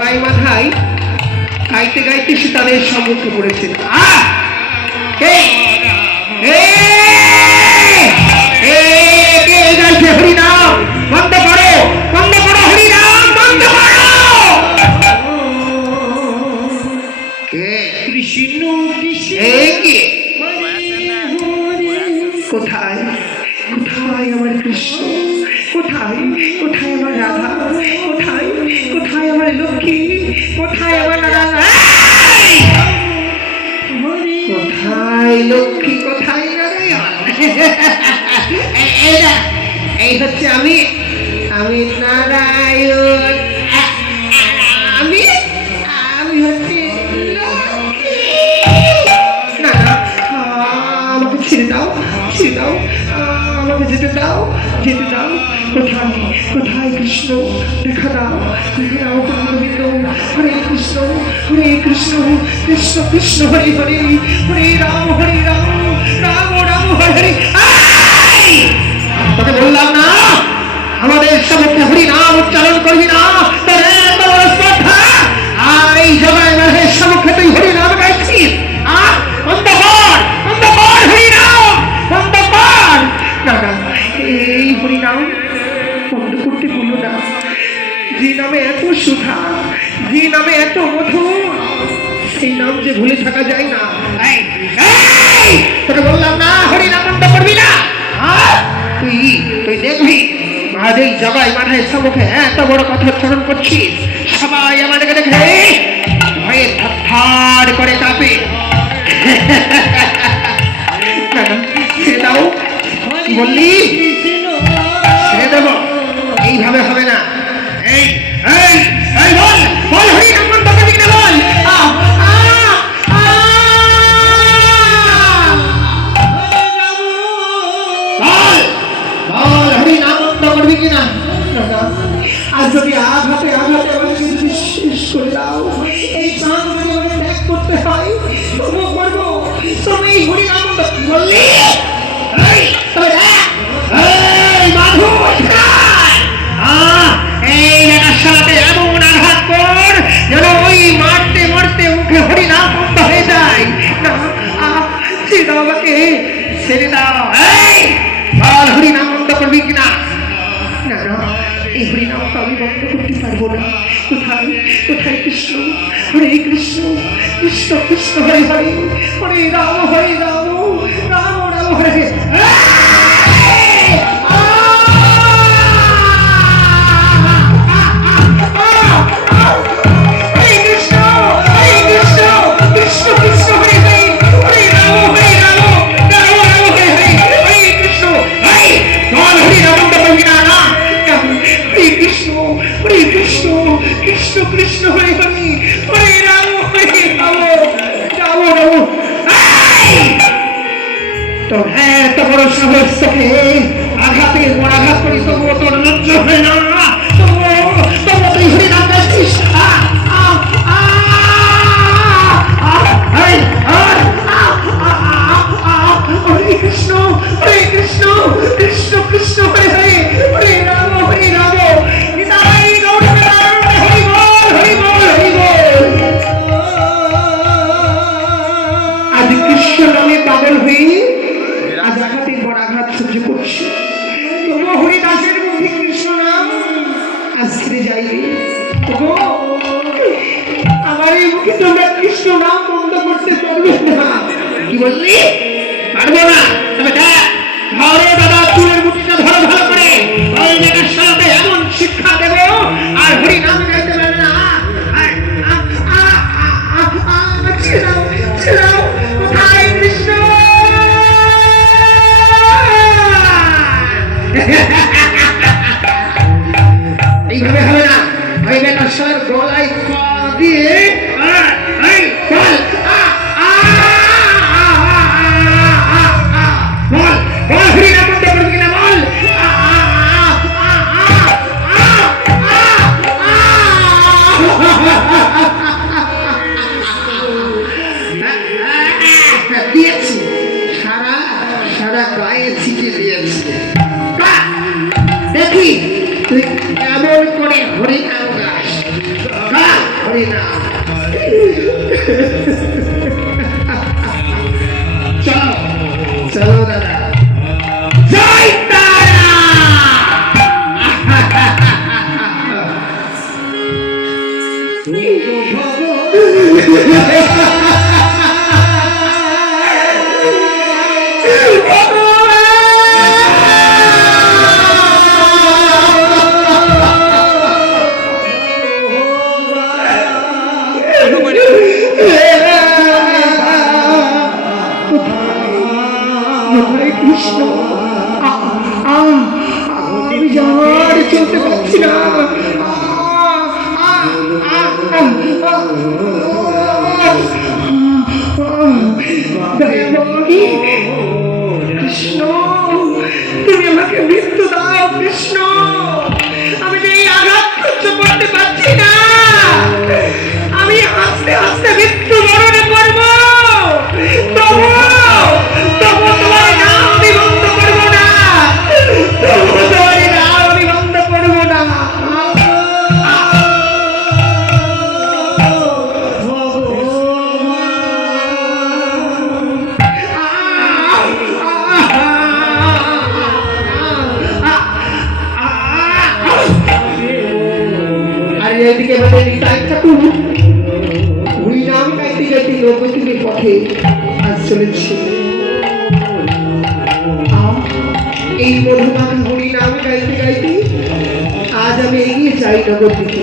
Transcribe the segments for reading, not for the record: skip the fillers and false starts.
গাই মাথায় গাইতে গাইতে সে তাদের সম্মুখে পড়েছে। হরিনাম বন্ধ করো, বন্ধ করো, হরিনাম বন্ধ করো। কৃষ্ণ কোথায় কোথায় আমার কৃষ্ণ, কোথায় কোথায় আমার রাধা, কোথায় কোথায় আমার লক্ষ্মী, কোথায় আমার রাধা, কোথায় লক্ষ্মী, কোথায় নারায়ণ। এই হচ্ছে আমি, আমি নারায়ণ, আমি আমি হচ্ছে লক্ষ্মী। না না, আমাকে ছেড়ে দাও, ছেড়ে দাও, আমাকে যেতে দাও, যেতে দাও। কোথায় কোথায় কৃষ্ণ, দেখা দাও, দেখা দাও গোবিন্দ। হরে কৃষ্ণ, হরে কৃষ্ণ, কৃষ্ণ কৃষ্ণ হরে হরে, হরে রাম, রাম রাম হরে হরে। তোকে বললাম না আমাদের সম্মুখে হরি নাম উচ্চারণ করবি না, তোর এত বড় শ্রদ্ধা, আর এই জগায় মাঝে সম্মুখে তুই হরি নাম গাইছিস। বন্ধ কর, বন্ধ কর, হরি নাম বন্ধ কর। না না, এই হরি নাম বন্ধ করতে বলো না। যে নামে এত সুধা, যে নামে এত মধুর, সেই নাম যে ভুলে থাকা যায় না। তোকে বললাম না হরি নাম বন্ধ করবি না। তুই তুই দেখবি আজ এই জগাই মাথায় সম্মুখে এত বড় কথা উচ্চারণ করছিস, সবাই আমাদেরকে দেখে ভয়ে থরথর করে কাঁপে। ছেড়ে দাও, কি বললি? ছেড়ে দেব, এইভাবে হবে না। এই এই এই বল বল হরি নাম বন্ধ করবি কিনা বল। কিনা আর যদি আঘাতে আঘাতে আমাকে যদি শেষ করে দাও, এই প্রাণ যদি আমাকে ত্যাগ করতে হয়, তবুও করবো। তুমি হরি নাম বললি এই সাথে এমন আঘাত কর যেন ওই মারতে মারতে মুখে হরি নাম বন্ধ হয়ে যায়। না ছেড়ে দাও, আমাকে ছেড়ে দাও। এই বল হরি নাম বন্ধ করবি কিনা। না না, এই হরিনামটা আমি বন্ধ করতে পারবো না। কোথায় কোথায় কৃষ্ণ, হরে কৃষ্ণ, কৃষ্ণ কৃষ্ণ হরে হরে, হরে রাম, রাম রাম হরে হরে। এত বড় সাহস তোকে আঘাতের পর আঘাত করি, তবুও তোর লজ্জ হয় না, তবুও তুই হরি নাম গাইছিস। হরে কৃষ্ণ, হরে কৃষ্ণ, কৃষ্ণ কৃষ্ণ হরে হরে, হরে রাম, নিতাই গৌর হরি বল, হরি বল, হরি বল। আজ কৃষ্ণ নামে পাগল হয়ে আজ আঘাতের পর আঘাত সহ্য করছি, তবুও হরিদাসের মুখে কৃষ্ণ নাম আজ ছেড়ে যাইবে। আমার এই মুখে তোমরা কৃষ্ণ নাম বন্ধ করতে পারবে না। কি বললি? পারবো না। তবে দেখ, ধরো দাদা, চুলের মুঠিটা ধরো ভালো করে, ওই মেয়েটার সাথে এমন শিক্ষা দেব আর হরি নাম গাইতে পারবে না। ছেড়াও, কোথায় কৃষ্ণ? এইভাবে হবে না, ওই বেটার সাথে গলায় দিয়ে বল বল হরি নাম বন্ধ করবি কিনা বল। দিয়েছি, সারা সারা গায়ে ছিটে দিয়েছি। দেখি তুই কেমন করে হরি নাম গাস। হরি নাম। চলো চলো দাদা, জয় তারা। কৃষ্ণ, আমি যার চলতে পারছি না। কৃষ্ণ, তুমি আমাকে মৃত্যু দাও। কৃষ্ণ, আমি যে এই আঘাত সহ্য করতে পারছি না। আমি আস্তে আস্তে মৃত্যু বরণ করবো। তবু তবু তোমার নাম আমি বন্ধ করবো না। তবু তোমার নাম আমি বন্ধ করবো না। আরে এদিকে মানে নিতাই ঠাকুর হরি নাম গাইতে গাইতে নবদ্বীপের পথে আজ চলেছে। এই মধুমাখা হরি নাম গাইতে গাইতে আজ আমি এগিয়ে যাই নবদ্বীপে।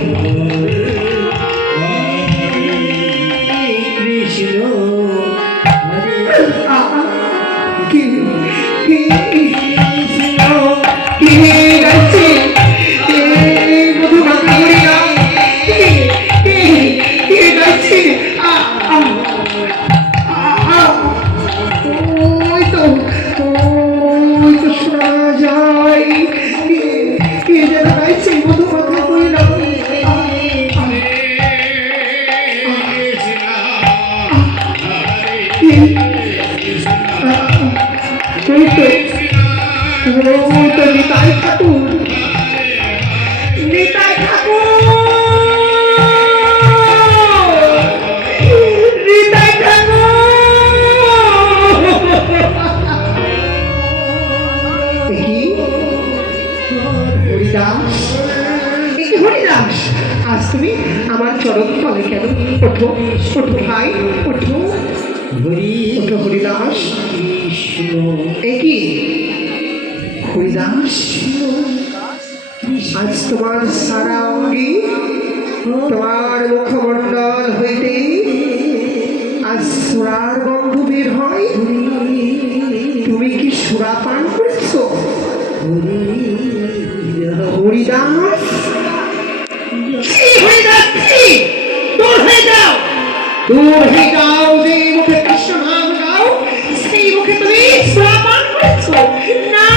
নিতাই ঠাকুর, নিতাই ঠাকুর, নিতাই ঠাকুর। কি হরিদাস, হরিদাস, আজ তুমি আমার চরণ তলে কেন? ওঠো ওঠো ভাই, ওঠো ওঠো হরিদাস। একই হরিদাস, আজ তোমার সারা অঙ্গে, তোমার মুখমণ্ডল হইতে আজ সুরার গন্ধ বের হয়। তুমি কি সুরা পান করেছ হরিদাস? হরিদাস, দূর হয়ে যাও, দূর হয়ে যাও। যে মুখে কৃষ্ণ নাম গাও সেই মুখে তুমি সুরা পান করেছ না।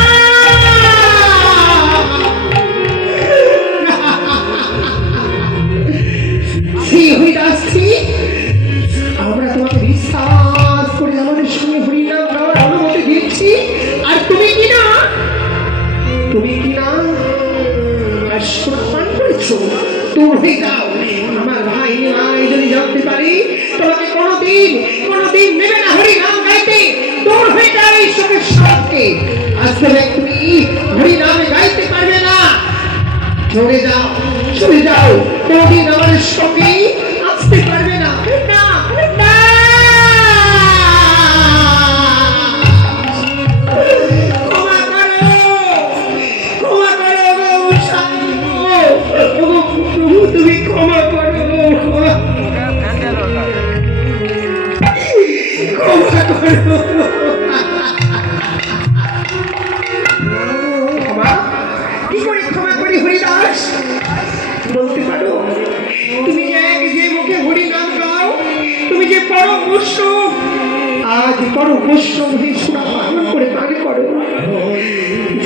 আমরা তোমাকে বিশ্বাস করে আমাদের সঙ্গে হরিনাম গাওয়ার অনুমতি দিচ্ছি, আর তুমি কি না সম্মান করেছো। দূর হয়ে যাও। আমার ভাই ভাই যদি জানতে পারি তোমাকে কোনোদিন নেবে না হরিনাম গাইতে। দূর হয়ে যাও এই সবের সবকে। আসলে তুমি হরিনামে গাইতে পারবে না। চলে যাও, চলে যাও। কোনোদিন আমাদের সঙ্গে আসতে পারবে না। তুমি ক্ষমা করো, ক্ষমা করো। কি করে ক্ষমা করি হরিদাস? বলতে পারো? তুমি যে মুখে হরি নাম গাও, তুমি যে পরম বৈষ্ণব, আজ পরম বৈষ্ণব হয়ে সুরা পালন করে পান করো।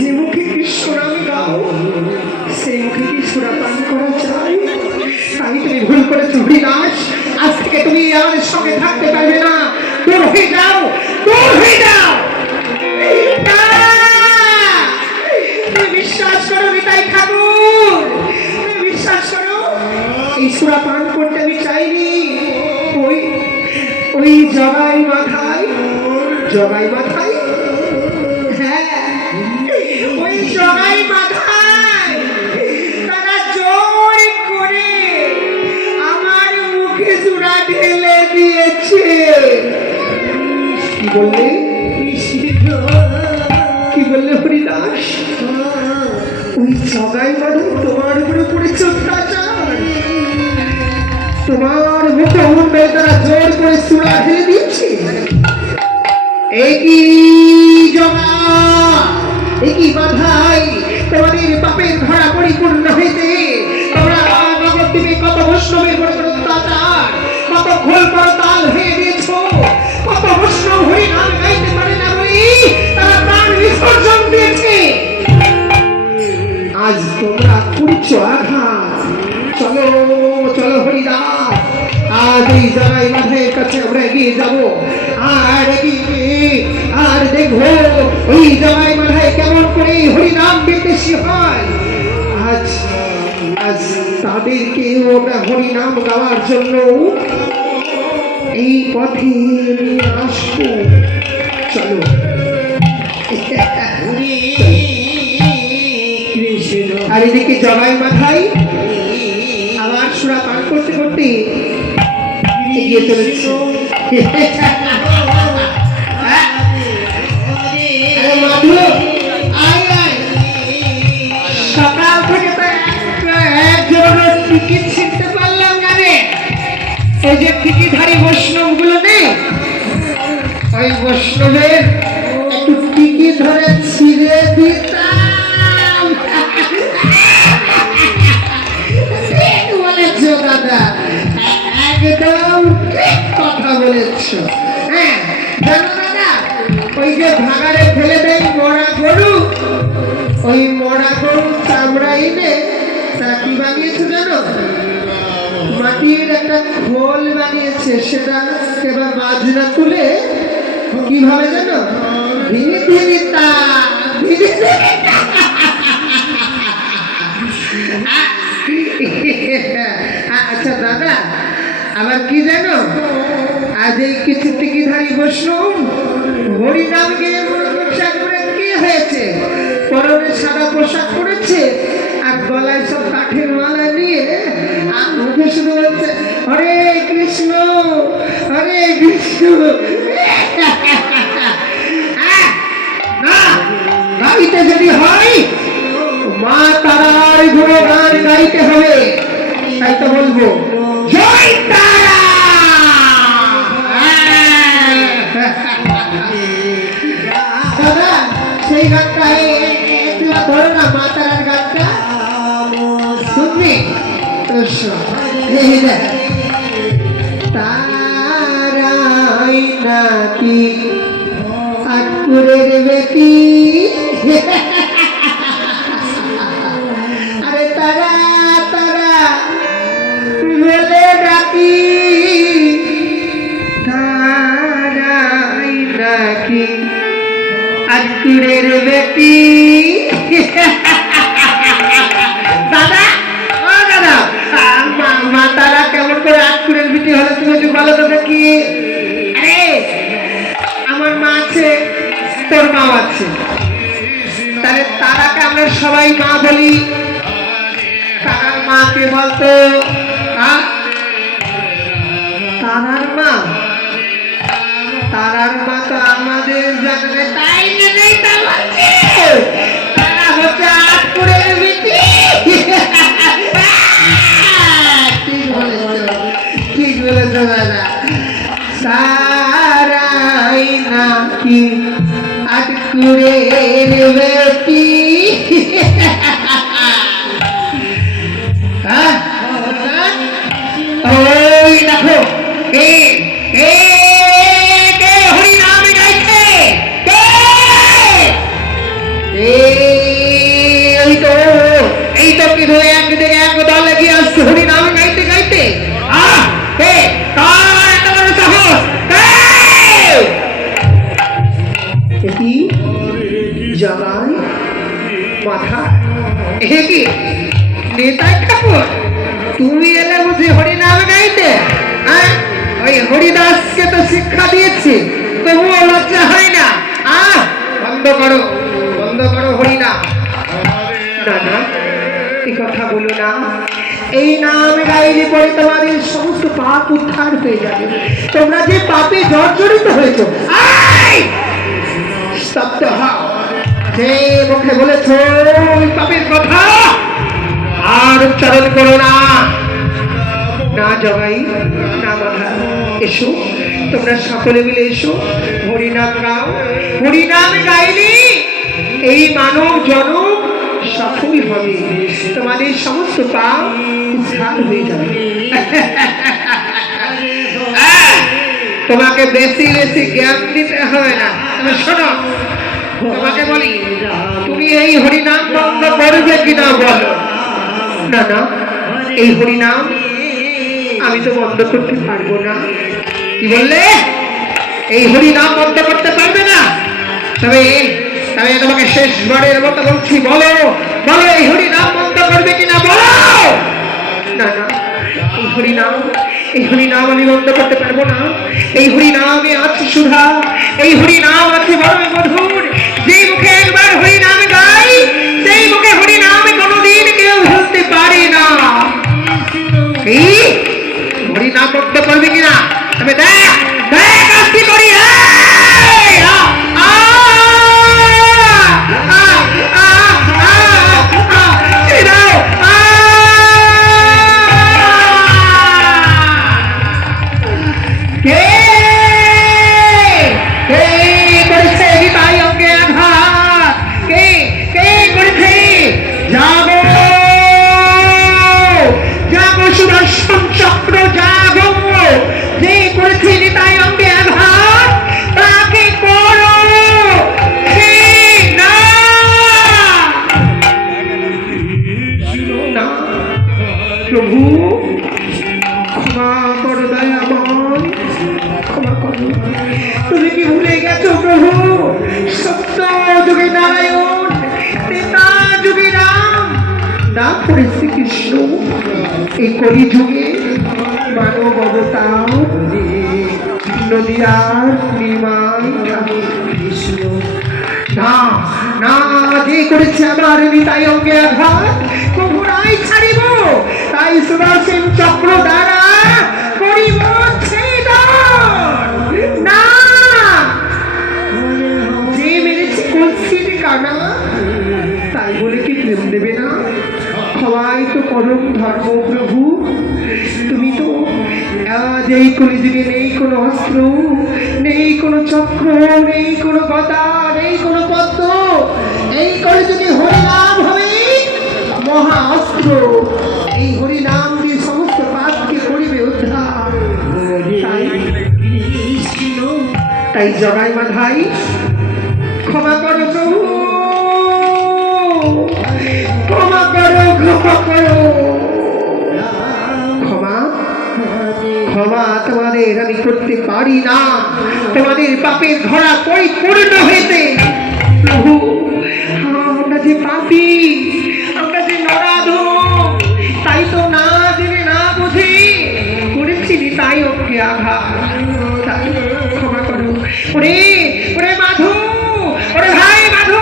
যে মুখে কৃষ্ণ নাম গাও সেই মুখে কি সুরা পান করা যায়? তাই তুমি ভুল করেছো হরিদাস। আজ থেকে তুমি আমাদের সঙ্গে থাকতে পারবে না। দূর হয়ে যাও, দূর হয়ে যাও। বিশ্বাস করো নিতাই ঠাকুর, বিশ্বাস করো। এই এই সুরা পান করতে আমি চাইনি। ওই ওই জগাই মাথায়, জগাই মাথায়, হ্যাঁ ওই জগাই মাথায় তারা জোর করে আমার মুখে চূড়া ঢেলে দিয়েছে। কি বললে, কি বললে হরিদাস? ওই জগাই মাথায় তোমার উপরে পড়েছে অত্যাচার, তোমার মুখে উঠবে তারা জোর করে চূড়া ঢেলে দিয়েছে। একই জগা, একই মাথায় তোমাদের পাপের ধরা পরিপূর্ণ হইতে তোমরা নবদ্বীপে কত বৈষ্ণবের বড় বড় অত্যাচার, কত ঘোল করতাল হয়ে দিয়েছ, কত বৈষ্ণব হরি নাম গাইতে পারে না বলি তারা প্রাণ বিসর্জন দিয়েছে। আজ তোমরা করেছ আঘাত। চলো চলো হরিদাস, আজ এই জগাই মাথায়ের কাছে আমরা এগিয়ে যাবো, আর এগিয়ে আর দেখবো ওই জগাই মাথায় কেমন করে হরিনাম বিদ্বেষী হয়। আজ আজ তাদেরকে আমরা হরিনাম গাওয়ার জন্য এই পথে নিয়ে আসবো। চলো আর এদিকে জগাই মাথায় আবার সুরা পান করতে করতে এগিয়ে চলেছে। সকাল থেকে তো একজন টিকিট ছিঁড়তে পারলাম না রে। ওই যে টিকিটধারী বৈষ্ণব গুলো নেই, ওই বৈষ্ণবের একটু টিকিট ধরে ছিঁড়ে দিতাম। বলেছ দাদা, একদম ঠিক কথা বলেছ। হ্যাঁ জানো দাদা, ওই যে ভাগাড়ে ফেলে দেয় মরা গরু, ওই মরা গরু চামড়া এনে তারা কি বানিয়েছে জানো? মাটির একটা খোল বানিয়েছে, সেটা এবার বাজনা তুলে কিভাবে জানো? ভিড়ি ভিড়ি তা ভিড়ি আচ্ছা দাদা, আবার কি জানো, আজ এই কিছু টিকিধারী বৈষ্ণব হরিনাম গিয়ে পোশাক পরে কি হয়েছে, পরনে সাদা পোশাক পরেছে আর গলায় সব কাঠের মালা নিয়ে আর মুখে শুধু বলছে হরে কৃষ্ণ হরে কৃষ্ণ। না গাইতে যদি হয় মা তারার গুণগান গাইতে হবে, তাই তো বলবো জয় তারা। দাদা সেই গানটা ধরো না, মা তারার গানটা শুনবি? তারাই নাকি আটপুরের বেটি, আরে তারা তারা বলে ডাকি, তারাই নাকি আটপুরের বেটি। দাদা ও দাদা, মা তারা কেমন করে আটপুরের বেটি হলে তুমি একটু বলো তো দেখি। আরে আমার মা আছে, তোর মা আছে, তাহলে তারাকে আমরা সবাই মা বলি। তারার মা কে বলতো? তারার মা, তারার মা তো আমাদের জানে, তাই নেই তারা হচ্ছে আটপুরের বেটি। ঠিক বলেছ দাদা, তারাই নাকি আটপুরের বেটি। ওই দেখো হরিনাম গাইছে, এই তো কি ধরে একদিকে এক দল এগিয়ে আসছে হরিনাম গাইতে গাইতে। জগাই মাথা কি নেতাই ঠাকুর, তুমি এলে বুঝি হরিদাসকে তো শিক্ষা দিয়েছি, তবুও লজ্জা হয় না। বন্ধ করো, বন্ধ করো হরিনাম। না না, এই কথা বলো না। এই নাম গাইলে পরে তোমাদের সমস্ত পাপ উদ্ধার হয়ে যাবে। তোমরা যে পাপে জর্জরিত হয়েছ, স্তব্ধ হও। যে মুখে বলেছ ওই পাপের কথা আর উচ্চারণ করো না। না জগাই, না মাথা, এসো তোমরা সকলে মিলে এসো, হরিনাম গাও। হরিনাম গাইলে এই মানব জনম সফল হবে, তোমাদের সমস্ত পাপ উদ্ধার হয়ে যাবে। তোমাকে বেশি বেশি জ্ঞান দিতে হবে না। তুমি শোনো, তোমাকে বলি, তুমি এই হরিনাম বন্ধ করবে কিনা বলো। না না, এই হরিনাম আমি তো বন্ধ করতে পারবো না। কি বললে? এই হরিনাম বন্ধ করতে পারবে না? তবে আমি তোমাকে শেষবারের মতো বলছি, বলো বলো, এই হরিনাম বন্ধ করবে কিনা বলো। না না, এই হরিনাম আমি বন্ধ করতে পারবো না। এই হরিনামে আছে সুধা, এই হরিনাম আছে বড় মধুর। যে মুখে একবার হরিনাম গাই, সেই মুখে হরিনাম কোনোদিন কেউ ভুলতে পারে না। এই হরিনাম বন্ধ করবে কিনা তবে দেখ দেখ আজকে করি। প্রভু ক্ষমা করো, দয়াময় ক্ষমা করো। তুমি কি ভুলে গেছো প্রভু? সত্য যুগে নারায়ণ, ত্রেতা যুগে রাম, না করে শ্রীকৃষ্ণ এই কলি যুগে মানব অবতার নদীয়ার নিমাই কৃষ্ণ। না না, যে করেছে আমার নিতাই অঙ্গে আঘাত, প্রভু নাই ছাড়িব। তাই সুদর্শন চক্র দ্বারা করিব ছেদন। না, যে মেরেছে কলসির কানা, তাই বলে কি প্রেম দেবে না? সবাই তো পরম ধর্ম প্রভু। তুমি তো আজ এই কলিযুগে নেই কোনো অস্ত্র, নেই কোনো চক্র, নেই কোনো গদা, নেই কোনো পদ্ম। এই কলিযুগে হরিনাম হবে মহা অস্ত্র। এই হরিনাম দিয়ে সমস্ত পাপকে করিবে উদ্ধার। তাই জগাই মাধাই ক্ষমা করো প্রভু, ক্ষমা করো, ক্ষমা করো। ক্ষমা ক্ষমা তোমাদের আমি করতে পারি না। তোমাদের পাপের ধরা পরিপূর্ণ হয়েছে প্রভু। আমরা যে পাপী, আমরা যে নরাধম, তাই তো না জেনে না বুঝে করেছি তাই ওকে আঘাত। ক্ষমা করো। ওরে ওরে মাধু, ওরে ভাই মাধু,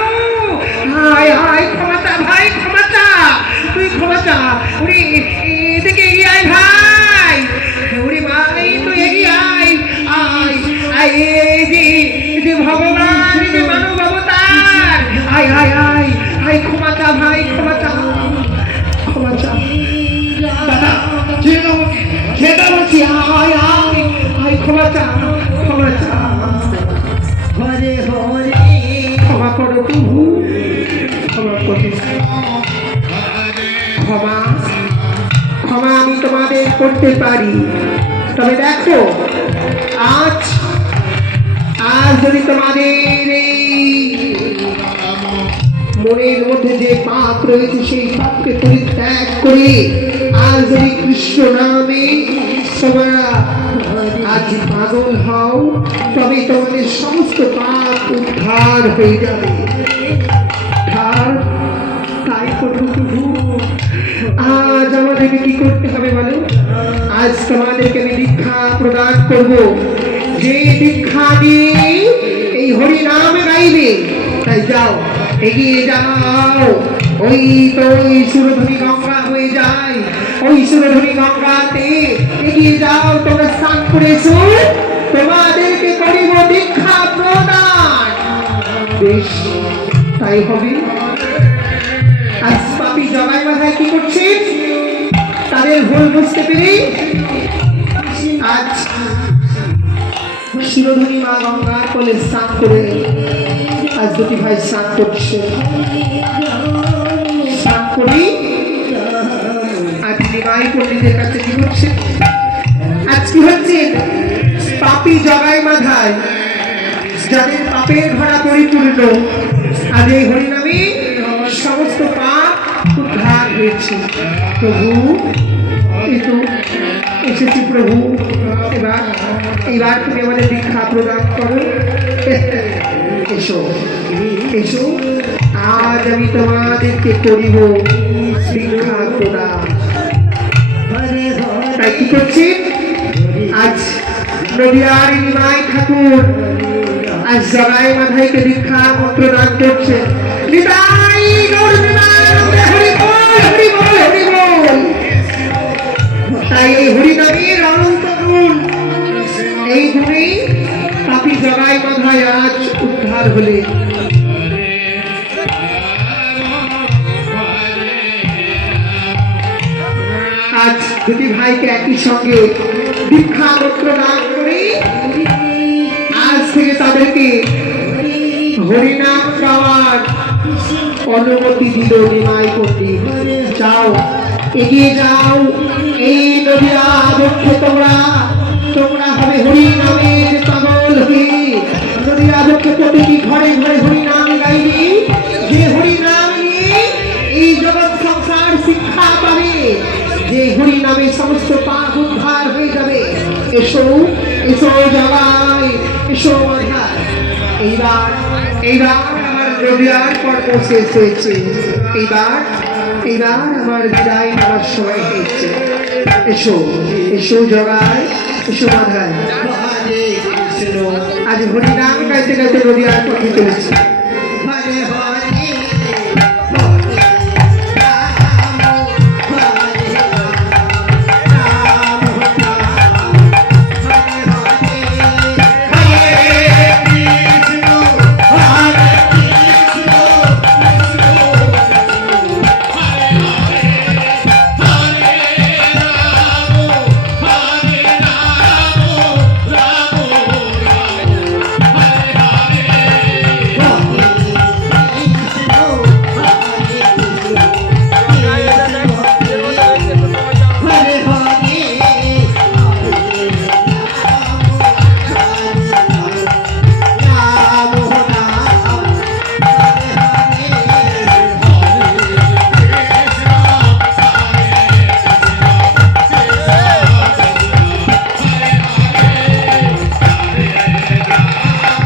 হায় হায় ক্ষমা চা ভাই, ক্ষমা চা, তুই ক্ষমা চা। ওরে এদিকে এগিয়ে আয় ভাই, ওরে ভাই তুই এগিয়ে আয়। আয় আয়, যে ভগবান, যে মানব অবতার, আয় আয় আয় আয়, ক্ষমা চা ভাই, ক্ষমা চা, ক্ষমা চা। দাদা যেটা বলছি, আয় আয় আয়, ক্ষমা চা, ক্ষমা চা। হরে হরে ক্ষমা করো প্রভু, ক্ষমা করো। ক্ষমা ক্ষমা আমি তোমাদের করতে পারি। তবে দেখো, আজ যদি তোমাদের এই মনের মধ্যে যে পাপ রয়েছে, সেই পাপকে পরিত্যাগ করে আজ যদি কৃষ্ণ নামে তোমরা আজ পাগল হও, তবে তোমাদের সমস্ত পাপ উদ্ধার হয়ে যাবে। তাই করবো প্রভু। আজ আমাদেরকে কি করতে হবে বলো? আজ তোমাদেরকে আমি দীক্ষা প্রদান করব, যে দীক্ষা দিয়ে এই হরি নাম গাইবে। তাই যাও, এগিয়ে যাও। ওই তো ওই সুরধুনী গঙ্গা হয়ে যায়, ওই সুরধুনী গঙ্গাতে এগিয়ে যাও। তোমরা স্নান করেছো, তোমাদেরকে করিব দীক্ষা প্রদান। বেশ, তাই হবে। আজ পাপী জগাই মাথায় কি করছে, তাদের ভুল বুঝতে পেরে আজ শিরোধনী মা গঙ্গার কোলে স্নান করে আজ দুটি ভাই স্নান করছে। স্নান করি আজ নিমাই পণ্ডিতের কাছে কি করছে, আজ কি হচ্ছে, পাপী জগাই মাথায় যাদের পাপের ভরা পরিপূর্ণ, আজ এই হরিনামে সমস্ত পাপ উদ্ধার হয়েছে। প্রভু এই তো এসেছি প্রভু, এবার তুমি আমাদের দীক্ষা প্রদান করো। এসো এসো, আজ আমি তোমাদেরকে করিব দীক্ষা প্রদান। তাই কি করছি, আজ নদিয়ার নিমাই ঠাকুর আজ জগাই মাথাইকে দীক্ষা প্রদান করছে। নিতাই গৌর প্রেমানন্দে হরি বল, হরি বল, হরি বল। তাই এই হরিনামের অনন্ত গুণ, এই গুণেই পাপী জগাই মাথায় আজ উদ্ধার হলে। আজ দুটি ভাইকে একই সঙ্গে দীক্ষা প্রদান করে আজ থেকে তাদেরকে হরিনাম গাওয়ার অনুমতি দিল নিমাই পণ্ডিত। যাও, এগিয়ে যাও, এই নদিয়া বক্ষে তোমরা হবে হরিনামের পাগল হয়ে। নদিয়া বক্ষে প্রতিটি ঘরে ঘরে হরিনাম গাইবে, যে হরিনাম নিয়ে এই জগৎ সংসার শিক্ষা পাবে, যে হরিনামে সমস্ত পাপ উদ্ধার হয়ে যাবে। এসো এসো জগাই, এসো মাথায়। এইবার আমার নদিয়ার পর্ব শেষ হয়েছে। এইবার আমার বিদায় নেওয়ার সময় হয়েছে। এসো এসো জগাই, এসো মাথায়। আজ হরিনাম গাইতে গাইতে নদিয়ার পথে চলেছে।